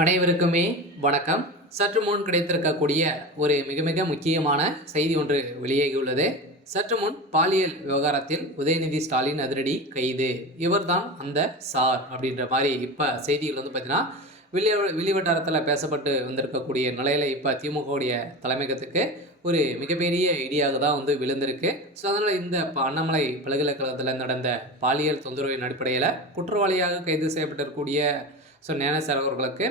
அனைவருக்குமே வணக்கம். சற்று முன் கிடைத்திருக்கக்கூடிய ஒரு மிக மிக முக்கியமான செய்தி ஒன்று வெளியாகியுள்ளது. சற்று முன் பாலியல் விவகாரத்தில் உதயநிதி ஸ்டாலின் அதிரடி கைது. இவர்தான் அந்த சார் அப்படின்ற மாதிரி இப்போ செய்திகள் வந்து பார்த்தீங்கன்னா வெளிவட்டாரத்தில் பேசப்பட்டு வந்திருக்கக்கூடிய நிலையில் இப்போ திமுகவுடைய தலைமையகத்துக்கு ஒரு மிகப்பெரிய இடியாக தான் வந்து விழுந்திருக்கு. ஸோ அதனால் இந்த அண்ணாமலை பல்கலைக்கழகத்தில் நடந்த பாலியல் தொந்தரவின் அடிப்படையில் குற்றவாளியாக கைது செய்யப்பட்டிருக்கக்கூடிய ஞானசார் அவர்களுக்கு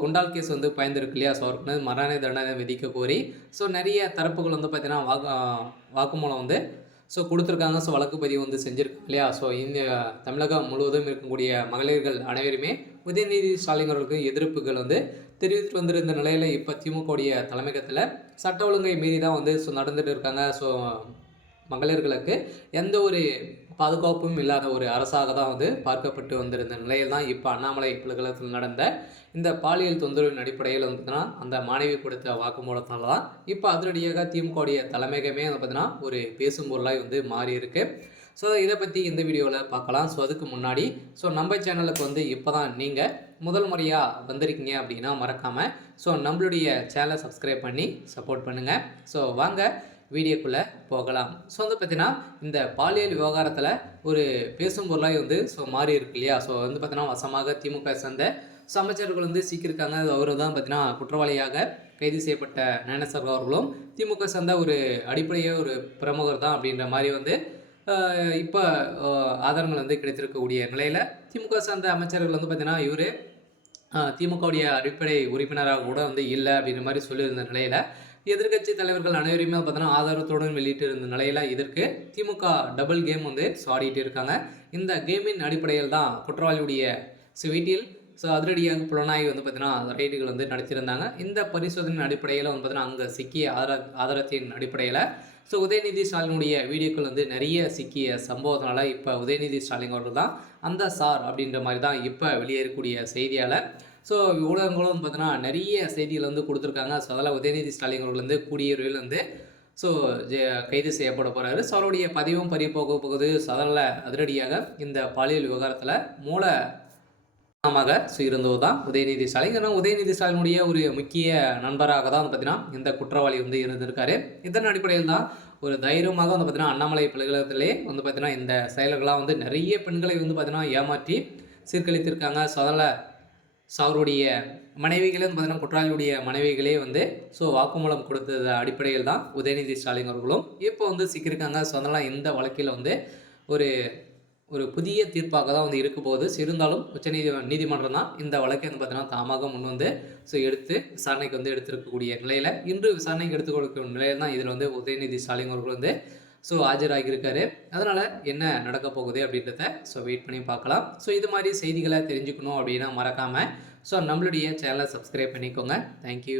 குண்டால் கேஸ் வந்து பயந்துருக்கு இல்லையா? ஸோ அவருக்கு மரண தண்டனை விதிக்க கோரி நிறைய தரப்புகள் வந்து பார்த்தீங்கன்னா வாக்குமூலம் வந்து கொடுத்துருக்காங்க. வழக்கு பதிவு வந்து செஞ்சுருக்காங்க இல்லையா? இந்த தமிழகம் முழுவதும் இருக்கக்கூடிய மகளிர்கள் அனைவருமே உதயநிதி ஸ்டாலின் அவர்களுக்கு எதிர்ப்புகள் வந்து தெரிவித்துட்டு வந்திருந்த நிலையில் இப்போ திமுகவுடைய தலைமையகத்தில் சட்ட ஒழுங்கை மீறி தான் வந்து நடந்துட்டு இருக்காங்க. மகளிர்களுக்கு எந்த ஒரு பாதுகாப்பும் இல்லாத ஒரு அரசாக தான் வந்து பார்க்கப்பட்டு வந்திருந்த நிலையில் தான் இப்போ அண்ணாமலை பல்கலைக்கழகத்தில் நடந்த இந்த பாலியல் தொந்தரவின் அடிப்படையில் வந்து பார்த்தீங்கன்னா அந்த மாணவி கொடுத்த வாக்குமூலத்தால் தான் இப்போ அதிரடியாக திமுகவுடைய தலைமையகமே வந்து பார்த்தீங்கன்னா ஒரு பேசும் பொருளாக வந்து மாறி இருக்கு. இதை பற்றி இந்த வீடியோவில் பார்க்கலாம். அதுக்கு முன்னாடி நம்ம சேனலுக்கு வந்து இப்போ தான் நீங்கள் முதல் முறையாக வந்திருக்கீங்க அப்படின்னா மறக்காமல் நம்மளுடைய சேனலை சப்ஸ்கிரைப் பண்ணி சப்போர்ட் பண்ணுங்கள். வாங்க வீடியோக்குள்ளே போகலாம். வந்து பார்த்தீங்கன்னா இந்த பாலியல் விவகாரத்தில் ஒரு பேசும் பொருளாக வந்து மாறி இருக்கு இல்லையா? வந்து பார்த்தீங்கன்னா வசமாக திமுக சேர்ந்த அமைச்சர்கள் வந்து சிக்கியிருக்காங்க. அவர் தான் பார்த்தீங்கன்னா குற்றவாளியாக கைது செய்யப்பட்ட ஞானசார் அவர்களும் திமுக சேர்ந்த ஒரு அடிப்படையாக ஒரு பிரமுகர் தான் அப்படின்ற மாதிரி வந்து இப்போ ஆதாரங்கள் வந்து கிடைத்திருக்கக்கூடிய நிலையில் திமுக சார்ந்த அமைச்சர்கள் வந்து பார்த்தீங்கன்னா இவர் திமுகவுடைய அடிப்படை உறுப்பினராக கூட வந்து இல்லை அப்படின்ற மாதிரி சொல்லியிருந்த நிலையில் எதிர்கட்சி தலைவர்கள் அனைவருமே பார்த்தீங்கன்னா ஆதாரத்துடன் வெளியிட்டு இருந்த நிலையில் இதற்கு திமுக டபுள் கேம் வந்து ஆடிட்டு இருக்காங்க. இந்த கேமின் அடிப்படையில் தான் குற்றவாளியுடைய வீட்டில் அதிரடியாக புலனாய்வு வந்து பார்த்தீங்கன்னா ரைடுகள் வந்து நடத்தியிருந்தாங்க. இந்த பரிசோதனையின் அடிப்படையில் வந்து பார்த்தீங்கன்னா அங்கே சிக்கிய ஆதாரத்தின் அடிப்படையில் உதயநிதி ஸ்டாலினுடைய வீடியோக்கள் வந்து நிறைய சிக்கிய சம்பவத்தினால இப்போ உதயநிதி ஸ்டாலின் அவர்கள் தான் அந்த சார் அப்படின்ற மாதிரி தான் இப்போ வெளியேறக்கூடிய செய்தியால் ஊடகங்களும் வந்து பார்த்தீங்கன்னா நிறைய செய்திகள் வந்து கொடுத்துருக்காங்க. அதில் உதயநிதி ஸ்டாலின் அவர்கள் வந்து கூடிய விரைவில் வந்து கைது செய்யப்பட போகிறாரு. அவருடைய பதிவும் பறிப்போக போகுது. அதனால் அதிரடியாக இந்த பாலியல் விவகாரத்தில் இருந்தது தான் உதயநிதி ஸ்டாலின். ஏன்னா உதயநிதி ஸ்டாலினுடைய ஒரு முக்கிய நண்பராக தான் வந்து பார்த்தீங்கன்னா இந்த குற்றவாளி வந்து இருந்திருக்காரு. இதன் அடிப்படையில் தான் ஒரு தைரியமாக வந்து பார்த்தீங்கன்னா அண்ணாமலை பல்கலைக்கழகத்திலே வந்து பார்த்தீங்கன்னா இந்த செயல்களாக வந்து நிறைய பெண்களை வந்து பார்த்தீங்கன்னா ஏமாற்றி சீர்கழித்திருக்காங்க. அதனால் அவருடைய மனைவிகளே வந்து பார்த்தீங்கன்னா குற்றவாளியுடைய மனைவிகளே வந்து வாக்குமூலம் கொடுத்தது அடிப்படையில் தான் உதயநிதி ஸ்டாலின் அவர்களும் இப்போ வந்து சிக்கியிருக்காங்க. அதனால் இந்த வழக்கில் வந்து ஒரு ஒரு புதிய தீர்ப்பாக தான் வந்து இருக்க போகுது. இருந்தாலும் நீதிமன்றம் தான் இந்த வழக்கை வந்து பார்த்தீங்கன்னா தாமாக முன் வந்து எடுத்து விசாரணைக்கு வந்து எடுத்திருக்கக்கூடிய நிலையில் இன்று விசாரணைக்கு எடுத்து கொடுக்கும் நிலையில் தான் இதில் வந்து உதயநிதி ஸ்டாலின் அவர்கள் வந்து ஆஜராகியிருக்காரு. அதனால் என்ன நடக்க போகுது அப்படின்றத வெயிட் பண்ணி பார்க்கலாம். இது மாதிரி செய்திகளை தெரிஞ்சுக்கணும் அப்படின்னா மறக்காமல் நம்மளுடைய சேனலை சப்ஸ்கிரைப் பண்ணிக்கோங்க. தேங்க்யூ.